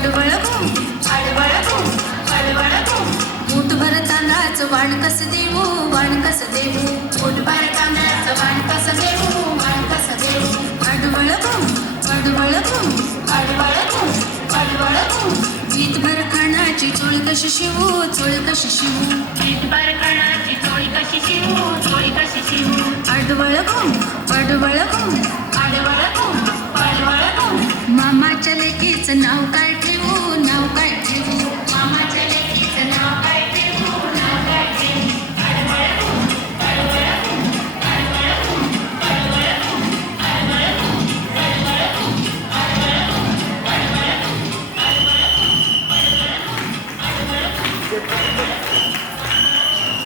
आडवळ घुम आडवळ घुम आडवळ घुम मूठभर तांदळाचं वाण कसं देऊ वाण कसं देऊ मूठभर तांदळाचं वाण कसं देऊ वाण कसं देऊ आडवळ घुम आडवळ घुम आडवळ घुम आडवळ घुम वीतभर खाण्याची चोळी कशी शिवू चोळी कशी शिवू वीतभर खाण्याची चोळी कशी शिवू चोळी कशी शिवू आडवळ घुम आडवळ घुम आडवळ घुम आडवळ घुम मामाच्या लेकीचं नाव काय ठेवू